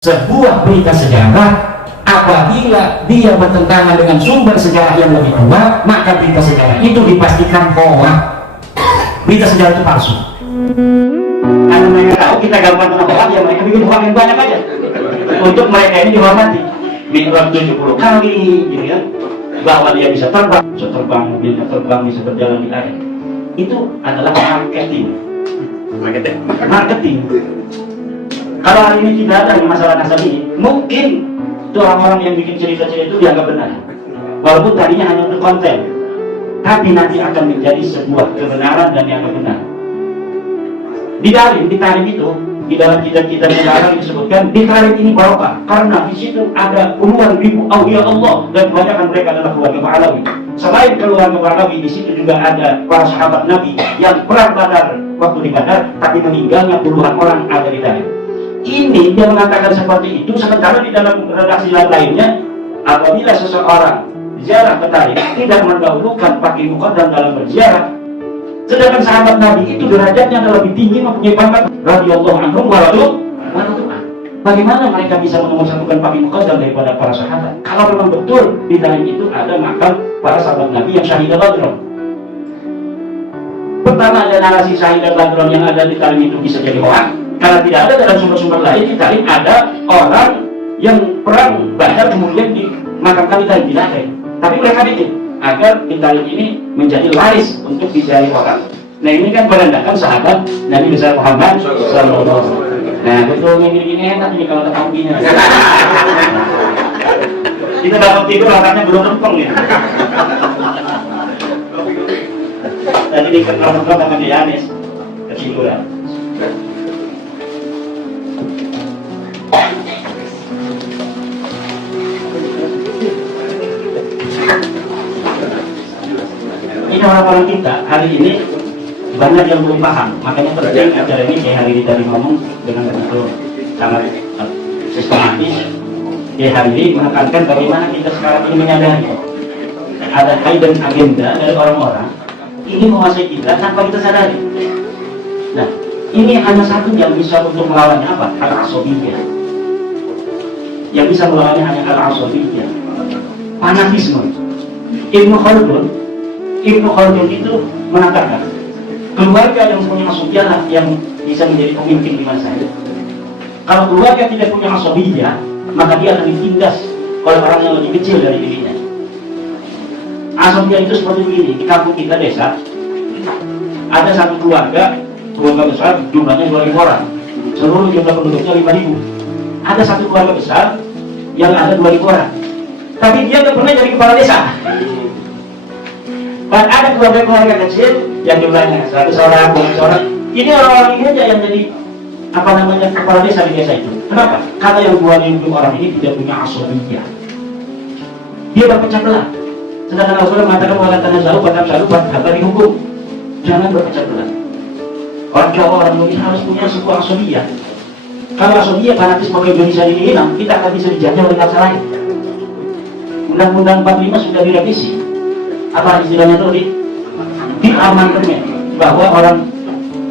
sebuah berita sejarah apabila dia bertentangan dengan sumber sejarah yang lebih tua, maka berita sejarah itu dipastikan hoax. Berita sejarah itu palsu. Karena mereka tahu kita gampang kena hoax, ya mereka bikin hoax yang banyak aja untuk mereka ini dihormati. Mingguan 70 kali gitu ya, bahwa dia bisa terbang, mobilnya terbang, bisa berjalan di air. Itu adalah marketing. Kalau hari ini tidak ada masalah nasab ini, mungkin itu orang-orang yang bikin cerita-cerita itu dianggap benar, walaupun tadinya hanya untuk konten, tapi nanti akan menjadi sebuah kebenaran dan dianggap benar. Di tarim itu, di dalam kitab-kitab sejarah disebutkan di tarim ini barokah, karena di situ ada puluhan ribu aulia Allah dan kebanyakan mereka adalah keluarga Ba'alawi. Selain keluarga Ba'alawi, di situ juga ada para sahabat Nabi yang perang Badar, waktu di Badar, tapi meninggalnya puluhan orang ada di tarim. Ini dia mengatakan seperti itu, sementara di dalam redaksi lainnya, apabila seseorang ziarah ke tarim tidak mendahulukan pakai muqaddam dalam berziarah, sedangkan sahabat Nabi itu derajatnya adalah lebih tinggi, mempunyai pangkat radhiyallahu anhum wa radu. Bagaimana mereka bisa menomorsakukan pakai muqaddam daripada para sahabat? Kalau memang betul di tarim itu ada makam para sahabat Nabi yang syahidah Badr. Pertama, ada narasi syahidah Badr yang ada di tarim itu bisa jadi hoax. Karena tidak ada dalam sumber-sumber lain di tarim ada orang yang perang Badar kemudian dimakamkan di tarim, tidak ada. Tapi mereka bikin agar di tarim ini menjadi laris untuk dicari orang. Nah ini kan merendahkan sahabat Nabi besar Muhammad sallallahu alaihi wasallam. Nah betul gini enak ini kalau ketemu gini. Kita dapat tidur otaknya belum rempong nih. Tadi diketok sama dia Anis ketiduran. Ini orang-orang kita hari ini banyak yang belum paham, makanya penting acara ini kayak hari ini tadi ngomong dengan begitu sangat sistematis. Kayak hari ini menekankan bagaimana kita sekarang ini menyadari ada hidden agenda dari orang-orang ini menguasai kita tanpa kita sadari. Nah, ini hanya satu yang bisa untuk melawannya apa? Al-Asobiyah. Yang bisa melawannya hanya Al-Asobiyah, fanatisme. Ibnu Khaldun itu mengatakan keluarga yang punya asobiyah yang bisa menjadi pemimpin di masa itu. Kalau keluarga tidak punya asobiyah, maka dia akan ditindas oleh orang yang lebih kecil dari dirinya. Asobiyah itu seperti ini. Di kampung kita desa ada satu keluarga besar, jumlahnya 2.000 orang, seluruh jumlah penduduknya 5.000. Ada satu keluarga besar yang ada 2.000 orang, tapi dia tidak pernah jadi kepala desa. Dan ada keluarga kecil yang jumlahnya 100 orang, 200 orang. Ini orang-orang ini aja yang jadi kepala desa di desa itu. Kenapa? Karena yang 2.000 orang ini tidak punya asobiyah. Dia berpecah belah. Sedangkan Rasulullah mengatakan wala tanazalu pada hukum. Jangan berpecah belah. Orang Jawa, orang Indonesia harus punya sebuah asobiyah. Kalau asobiyah fanatisme ke Indonesia ini hilang, kita akan bisa dijajah oleh bangsa lain. Undang-Undang 45 sudah direvisi. Apa istilahnya itu di amandemen bahwa orang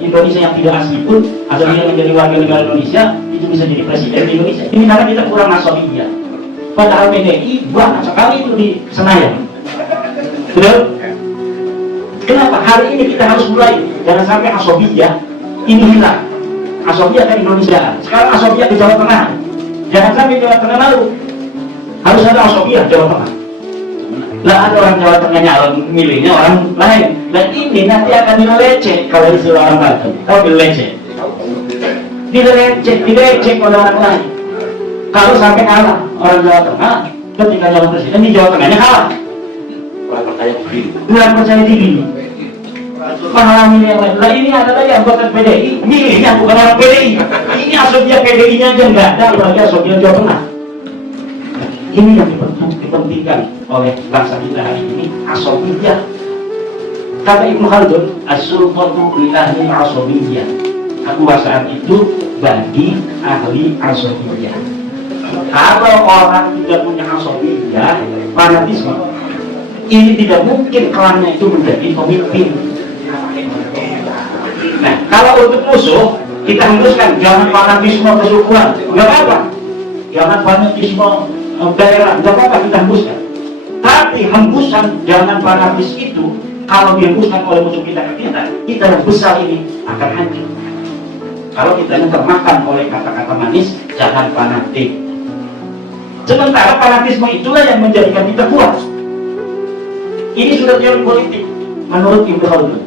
Indonesia yang tidak asli pun asal dia menjadi warga negara Indonesia itu bisa jadi presiden di Indonesia. Ini karena kita kurang asobiyah. Padahal PDI banyak sekali itu di Senayan. Betul? Kenapa? Hari ini kita harus mulai, jangan sampai asobiyah ini hilang. Asobiyah kan Indonesia. Sekarang asobiyah di Jawa Tengah. Jangan sampai Jawa Tengah lalu. Harus ada asobiyah Jawa Tengah. Lah ada orang Jawa Tengahnya milihnya orang lain. Dan ini nanti akan dileceh kalau istilah orang Banten. Tahu dileceh oleh orang lain. Kalau sampai kalah orang Jawa Tengah ketika calon presiden di Jawa Tengahnya kalah. Kurang percaya diri. Malah milih yang lain. Lah ini adalah yang buatan PDI. Milihnya bukan orang PDI. Ini asobiyah PDI-nya aja nggak ada, apalagi asobiyah Jawa Tengah. Ini yang dipentingkan oleh bangsa kita hari ini, asobiyah. Kata Ibnu Khaldun, as-sultatu li ahli asobiyah. Kekuasaan itu bagi ahli asobiyah. Kalau orang tidak punya asobiyah, fanatisme, ini tidak mungkin klannya itu menjadi pemimpin. Nah, kalau untuk musuh, kita haruskan jangan fanatisme kesukuan, nggak apa-apa. jangan fanatisme daerah, nggak apa-apa kita hembuskan. Tapi hembusan jangan fanatis itu kalau dihembuskan oleh musuh kita ke kita yang besar ini akan hancur. Kalau kita termakan oleh kata-kata manis, jangan fanatik. Sementara fanatisme itulah yang menjadikan kita kuat. Ini sudah teori politik menurut Ibnu Khaldun.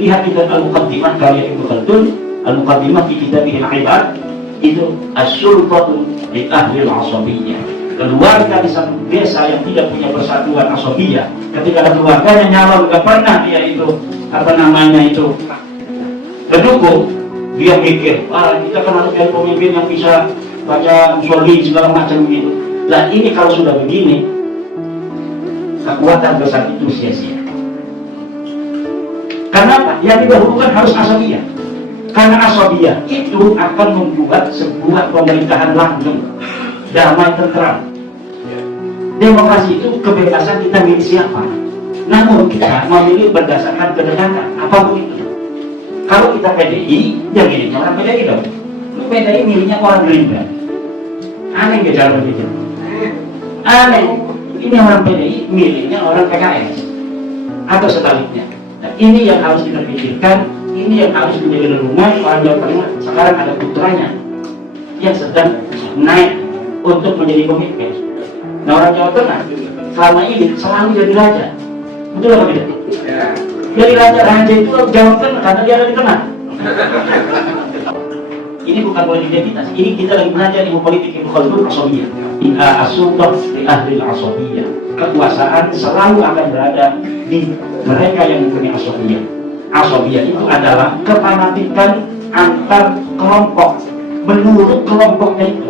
Lihat di Al-Muqaddimah karya Ibnu Khaldun, Al-Muqaddimah di kitabih Al-Ibad, itu as-sultatu li ahli al-asabiyyah. Keluarga di satu desa yang tidak punya persatuan asabiyyah, ketika ada keluarganya nyalon nggak pernah dia itu pendukung, dia mikir, kita kan harus jadi pemimpin yang bisa baca musolli segala macam gitu. Nah ini kalau sudah begini, kekuatan besar itu sia-sia. Kenapa? Yang didahulukan harus asabiyah. Karena asabiyah itu akan membuat sebuah pemerintahan langgeng, damai, tentram. Demokrasi itu kebebasan kita milih siapa. Namun kita memilih berdasarkan kedekatan, apapun itu. Kalau kita PDI, ya milihnya orang PDI dong. Lu PDI milihnya orang Gerindra. Aneh gak cara berpikir? Aneh. Ini orang PDI milihnya orang PKS atau sebaliknya. Nah, ini yang harus kita pikirkan, ini yang harus menjadi renungan orang Jawa Tengah. Sekarang ada putranya yang sedang naik untuk menjadi pemimpin. Nah orang Jawa Tengah selama ini selalu jadi raja, betul apa tidak? Ya. Jadi raja itu Jawa Tengah karena dia ada di tengah. Ini bukan politik identitas, ini kita lagi belajar ilmu politik Ibnu Khaldun Asabiyah. As-sultan di ahli al-asabiyah. Kekuasaan selalu akan berada di mereka yang mempunyai asabiyah. Asabiyah itu adalah kefanatikan antar kelompok menurut kelompoknya itu.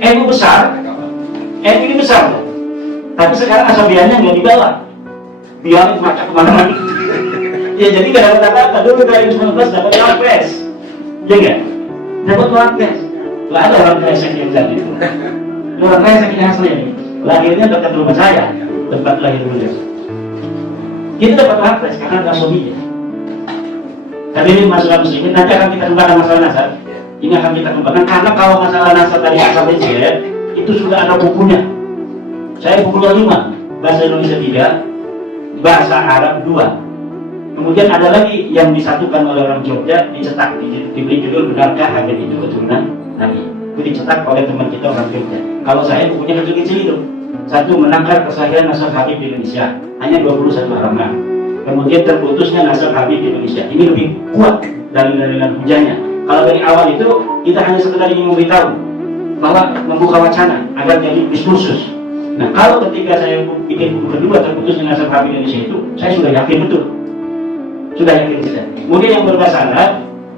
Ego besar, ego ini besar, tapi sekarang asabiyahnya nggak dibawa, biar macam kemana-mana. Ya jadi nggak dapat apa-apa. Dulu 2019 dapat Wapres, ya nggak? Dapat Wapres. Lah ada orang kresek yang jadi itu. Orang kresek ini asli ini. Lahirnya dekat rumah saya, tempat lahir beliau. Kita dapat Wapres karena ada asabiyah. Tapi ini masalah muslimin, nanti akan kita kembangkan masalah nasab. Ini akan kita kembangkan karena kalau masalah nasab dari asal itu sudah ada bukunya. Saya bukunya 5, bahasa Indonesia 3, bahasa Arab 2. Kemudian ada lagi yang disatukan oleh orang Jogja, dicetak, diberi judul Benarkah Habib itu keturunan Nabi. Itu dicetak oleh teman kita orang Jogja. Kalau saya bukunya kecil-kecil itu. Satu, menangkar kesahihan nasab Habib di Indonesia, hanya 21 halaman. Kemudian terputusnya nasab Habib di Indonesia. Ini lebih kuat dari dalilan hujahnya. Kalau dari awal itu kita hanya sekedar ingin memberitahu bahwa membuka wacana agar jadi diskursus. Nah kalau ketika saya bikin buku kedua terputusnya nasab Habib di Indonesia itu, saya sudah yakin betul. Sudah yakin sudah. Kemudian yang berbahasa Arab,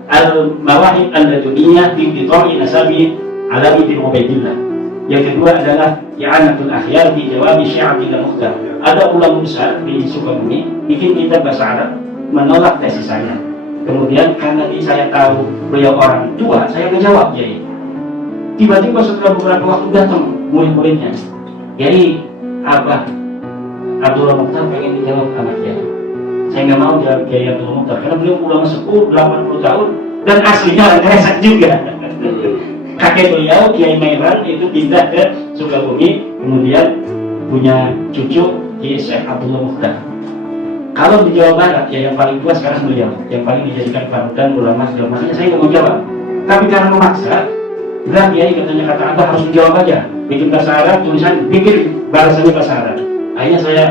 al-mawahib al-laduniyah fi bitari nasabi Alawi bin Ubaidillah. Yang kedua adalah i'anatul akhyar di jawabi syi'atil mukhtar. Ada ulama besar di Sukabumi bikin kitab bahasa Arab menolak tesis saya. Kemudian karena saya tahu beliau orang tua, saya menjawab jadi. Tiba-tiba setelah beberapa waktu datang murid-muridnya. Jadi Abah Abdullah Mukhtar pengen dijawab anaknya. Saya nggak mau jawab Kiai Abdullah Mukhtar karena beliau ulama sepuh 80 tahun dan aslinya orang Kresek juga. Kakek beliau Kiai Mairan itu pindah ke Sukabumi, kemudian punya cucu Kiai Syekh Abdullah Mukhtar. Kalau di Jawa Barat ya yang paling tua sekarang beliau, yang paling dijadikan panutan ulama segala macamnya. Saya nggak mau jawab, tapi karena memaksa, bilang Kiai katanya kata Abah harus menjawab aja. Bikin bahasa Arab, tulisan bikin bahasanya bahasa Arab. Akhirnya saya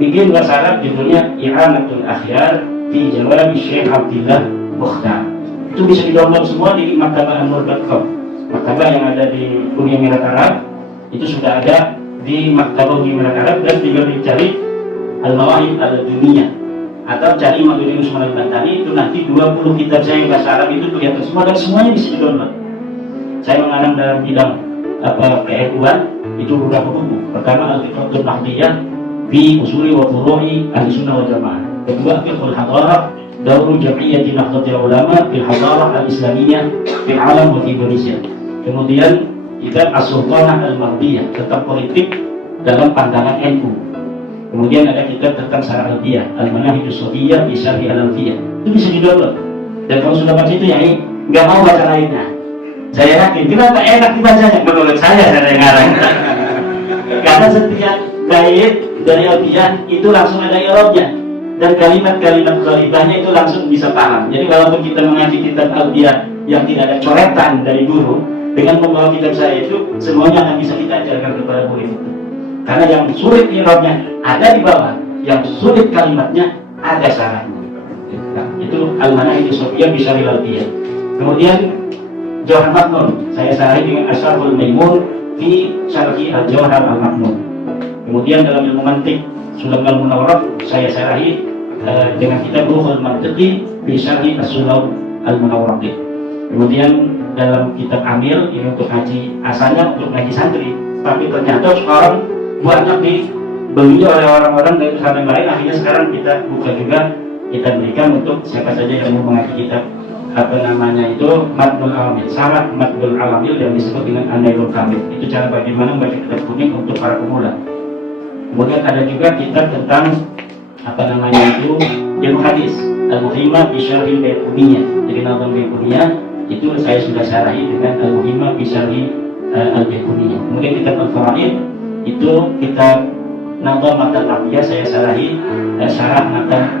bikin bahasa Arab judulnya I'anatul Akhyar fi Jawabi Syekh Abdullah Mukhtar. Itu bisa di-download semua di maktabah.anur.com. Maktabah yang ada di Uni Emirat Arab itu sudah ada di Maktabah Uni Emirat Arab, dan tinggal dicari Al-Mawahib Al-Duniyah atau cari Mahdudin Usman Al-Bantani. Itu nanti 20 kitab saya yang bahasa Arab itu kelihatan semua dan semuanya bisa di-download. Saya mengarang dalam bidang keilmuan itu beberapa buku. Pertama Al-Fiqhul Nahdiyah fi Usuli wa Furu'i Ahlussunnah wal Jamaah. Kedua Fiqhul Hadarah Daurul Jam'iyyati Nahdlatul Ulama fil Hadarah Al-Islamiyah fil Alam wa Indonesia. Kemudian kitab As-Sultanah Al-Mahdiyah tentang politik dalam pandangan NU. Kemudian ada kitab tentang Syarah Al-Alfiyah, Al-Manahijus Shafiyah fi Syarhi Al-Alfiyah. Itu bisa di-download. Dan kalau sudah baca itu ya nggak mau baca lainnya. Saya yakin, kenapa enak dibacanya? Menurut saya ngarang. Karena setiap bait dari Alfiyah itu langsung ada i'rabnya, dan kalimat-kalimat ghalibahnya itu langsung bisa paham. Jadi walaupun kita mengaji kitab Alfiyah yang tidak ada coretan dari guru, dengan membawa kitab saya itu semuanya akan bisa kita ajarkan kepada murid itu. Karena yang sulit i'rabnya ada di bawah, yang sulit kalimatnya ada syaratnya. Nah, itu Al-Manahij As-Sofiyah Bisyarhil Alfiyah. Kemudian Jawhar Maknun saya sarahi dengan Asyraful Maimun fi Syarhi Al-Jawhar Al-Maknun. Kemudian dalam ilmu mantik Sulam Al-Munawwarah saya sarahi dengan kitab Ruhul Mantiqi fi Syarhi As-Sulam Al-Munawwarah. Kemudian dalam kitab Amil ini untuk ngaji, asalnya untuk ngaji santri, tapi ternyata sekarang banyak dibeli oleh orang-orang dari pesantren lain. Akhirnya sekarang kita buka juga, kita berikan untuk siapa saja yang mau mengaji kitab itu Matnul Alamil, syarat Matnul Alamil yang disebut dengan An-Nailul Kamil. Itu cara bagaimana membaca kitab kuning untuk para pemula. Kemudian ada juga kitab tentang itu ilmu hadis, Al-Muhimah bi Syarhil Baiquniyah. Jadi nazam Baiquniyah itu saya sudah syarahi dengan Al-Muhimah bi Syarhi Al-Baiquniyah. Kemudian kitab Al-Faraid itu kitab nazam Matan Nabiyah saya syarahi syarah Matan